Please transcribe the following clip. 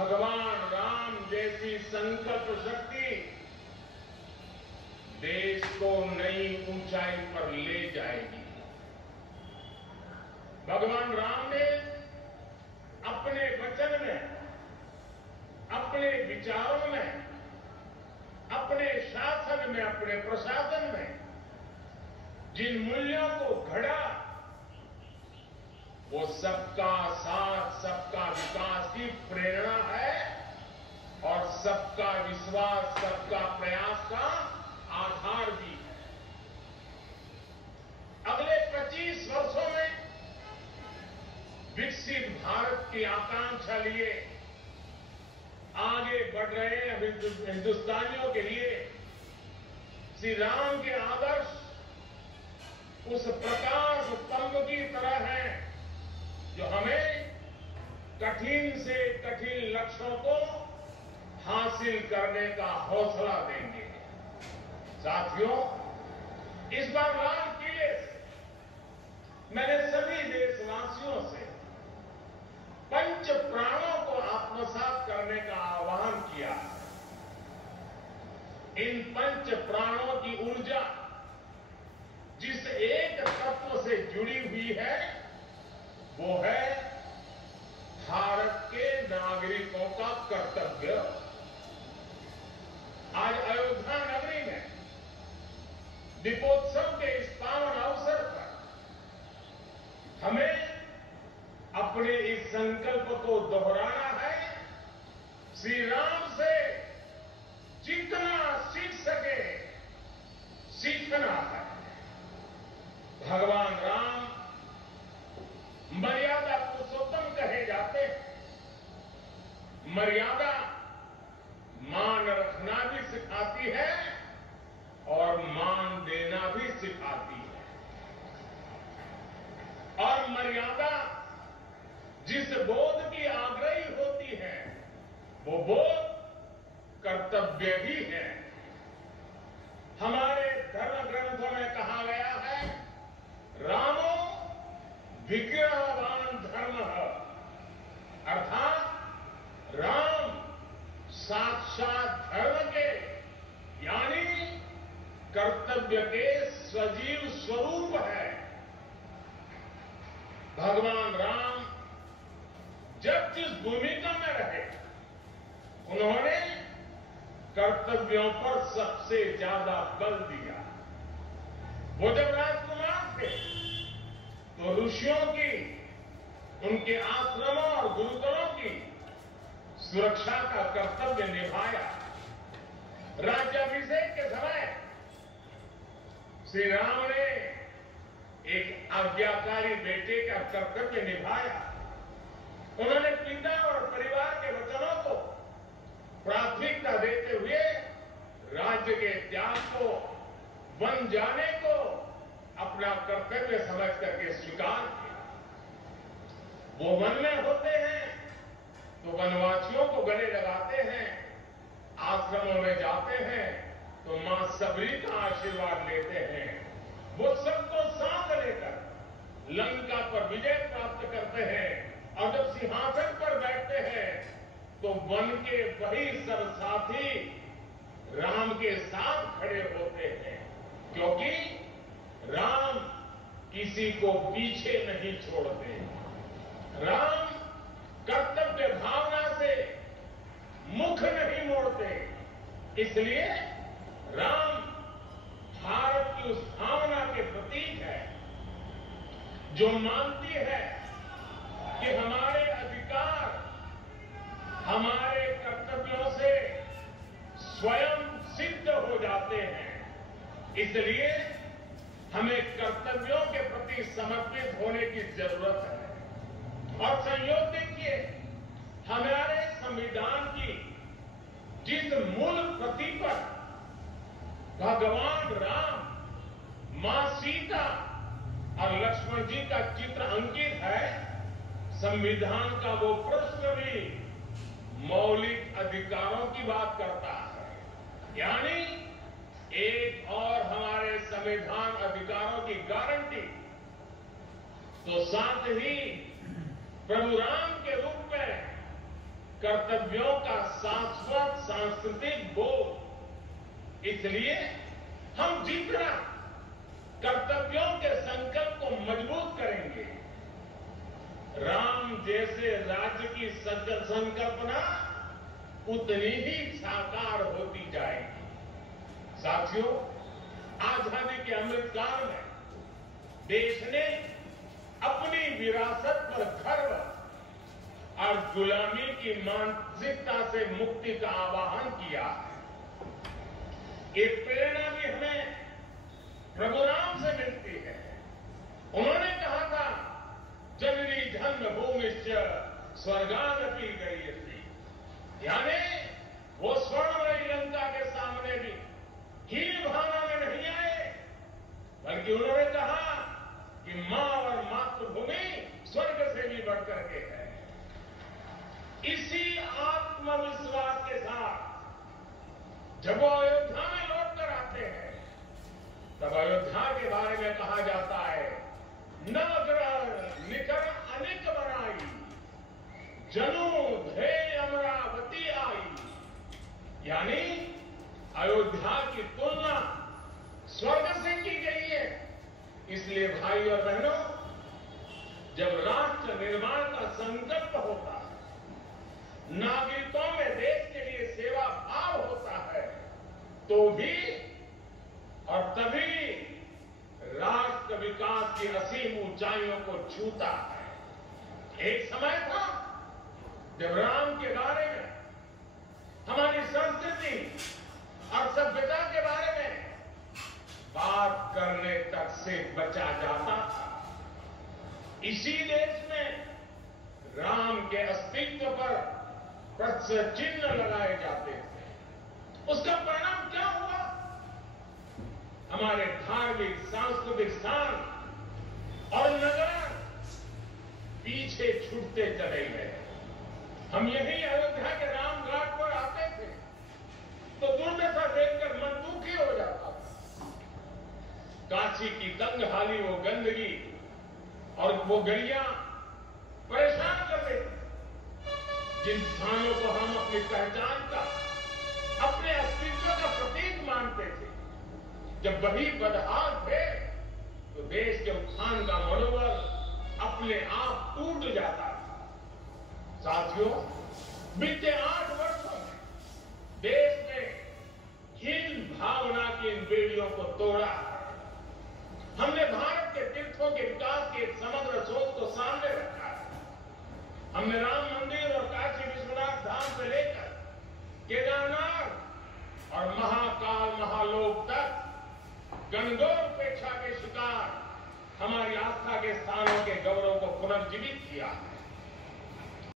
भगवान राम जैसी संकल्प शक्ति देश को नई ऊंचाई पर ले जाएगी। भगवान राम ने अपने वचन में, अपने विचारों में, अपने शासन में, अपने प्रशासन में जिन मूल्यों को घड़ा, वो सबका साथ, सबका विकास की प्रेरणा है और सबका विश्वास, सबका प्रयास का आधार भी है। अगले 25 वर्षों में विकसित भारत की आकांक्षा लिए आगे बढ़ रहे हिंदुस्तानियों के लिए श्री राम के आदर्श उस प्रकाश स्तंभ की तरह है जो हमें कठिन से कठिन लक्ष्यों को हासिल करने का हौसला देंगे। साथियों, इस बार लाल किले से मैंने सभी देशवासियों से पंच प्राणों को आत्मसात करने का आह्वान किया। इन पंच प्राणों की ऊर्जा जिस एक तत्व से जुड़ी हुई है वो है भारत के नागरिकों का कर्तव्य। आज अयोध्या नगरी में दीपोत्सव के इस पावन अवसर पर हमें अपने इस संकल्प को दोहराना है। श्री राम से जितना सीख सके सीखना है। भगवान राम मर्यादा पुरुषोत्तम कहे जाते हैं। मर्यादा मान रखना भी सिखाती है और मान देना भी सिखाती है। और मर्यादा जिस बोध की आग्रही होती है वो बोध कर्तव्य भी है। हमारे धर्म ग्रंथों में कहा गया है, रामो विग्रहवान धर्म, अर्थात राम साक्षात धर्म के यानी कर्तव्य के सजीव स्वरूप है। भगवान राम जब जिस भूमिका में रहे उन्होंने कर्तव्यों पर सबसे ज्यादा बल दिया। वो जब राजकुमार थे तो ऋषियों की, उनके आश्रमों और गुरुकुलों की सुरक्षा का कर्तव्य निभाया। राज्याभिषेक के समय श्री राम ने एक आज्ञाकारी बेटे का कर्तव्य निभाया। उन्होंने पिता और परिवार के वचनों को प्राथमिकता देते हुए राज्य के त्याग को, वन जाने को अपना कर्तव्य समझ करके स्वीकार किया। वो वन में होते हैं तो वनवासियों को गले लगाते हैं, आश्रमों में जाते हैं तो मां सबरी का आशीर्वाद लेते हैं। वो सबको साथ लेकर लंका पर विजय प्राप्त करते हैं और जब सिंहासन पर बैठते हैं तो वन के वही सब साथी राम के साथ खड़े होते हैं, क्योंकि राम किसी को पीछे नहीं छोड़ते। राम कर्तव्य भावना से मुख नहीं मोड़ते। इसलिए राम भारत की उस भावना के प्रतीक है जो मानती है कि हमारे अधिकार हमारे कर्तव्यों से स्वयं सिद्ध हो जाते हैं। इसलिए हमें कर्तव्यों के प्रति समर्पित होने की जरूरत है। और संयोग देखिए, हमारे संविधान की जिस मूल प्रति पर भगवान राम, मां सीता और लक्ष्मण जी का चित्र अंकित है, संविधान का वो प्रश्न भी मौलिक अधिकारों की बात करता है। यानी एक और हमारे संविधान अधिकारों की गारंटी, तो साथ ही प्रभु राम के रूप में कर्तव्यों का शाश्वत सांस्कृतिक बोध। इसलिए हम जितना कर्तव्यों के संकल्प को मजबूत करेंगे, राम जैसे राज्य की संकल्पना उतनी ही साकार होती जाएगी। साथियों, आजादी के अमृतकाल में देश ने अपनी विरासत पर गर्व और गुलामी की मानसिकता से मुक्ति का आह्वान किया है। एक प्रेरणा भी हमें प्रभु राम से मिलती है। उन्होंने कहा था, जननी जन्मभूमिश्च स्वर्गादपि गरीयसी, यानी वो स्वर्णमयी लंका के सामने भी हीन भावना में नहीं आए, बल्कि उन्होंने कहा कि मां और मातृभूमि स्वर्ग से भी बढ़कर के है। इसी आत्मविश्वास के साथ जब वो अयोध्या में लौट कर आते हैं, तब अयोध्या के बारे में कहा जाता है, नगर निकर अनेक बनाई, जनु धे अमरावती आई। यानी अयोध्या की तुलना स्वर्ग से की गई है। इसलिए भाई और बहनों, जब राष्ट्र निर्माण का संकल्प होता है, नागरिकों में देश के लिए सेवा भाव होता है, तो भी और तभी राष्ट्र विकास की असीम ऊंचाइयों को छूता है। एक समय था जब राम के बारे में, हमारी संस्कृति और सभ्यता के बारे में बात करने तक से बचा जाता था। इसी देश में राम के अस्तित्व पर प्रश्न चिन्ह लगाए जाते थे। उसका परिणाम क्या हुआ? हमारे धार्मिक सांस्कृतिक स्थान और नगर पीछे छूटते चले गए। हम यही अयोध्या के रामघाट पर आते थे तो दुर्दशा देखकर मन दुखी हो जाता था। काशी की तंगहाली वो गंदगी और वो गलियां परेशान कर देती। जिन स्थानों को हम अपनी पहचान का, अपने अस्तित्व का प्रतीक मानते थे, जब वही बदहाल थे तो देश के उत्थान का मनोबल अपने आप टूट जाता था। साथियों, बीते 8 वर्षों में देश ने हीन भावना की इन बेड़ियों को तोड़ा है। हमने भारत के तीर्थों के विकास के एक समग्र सोच को सामने रखा है। हमने राम मंदिर और काशी विश्वनाथ धाम से लेकर केदारनाथ और महाकाल महालोक तक गणगौर उपेक्षा के शिकार हमारी आस्था के स्थानों के गौरव को पुनर्जीवित किया है।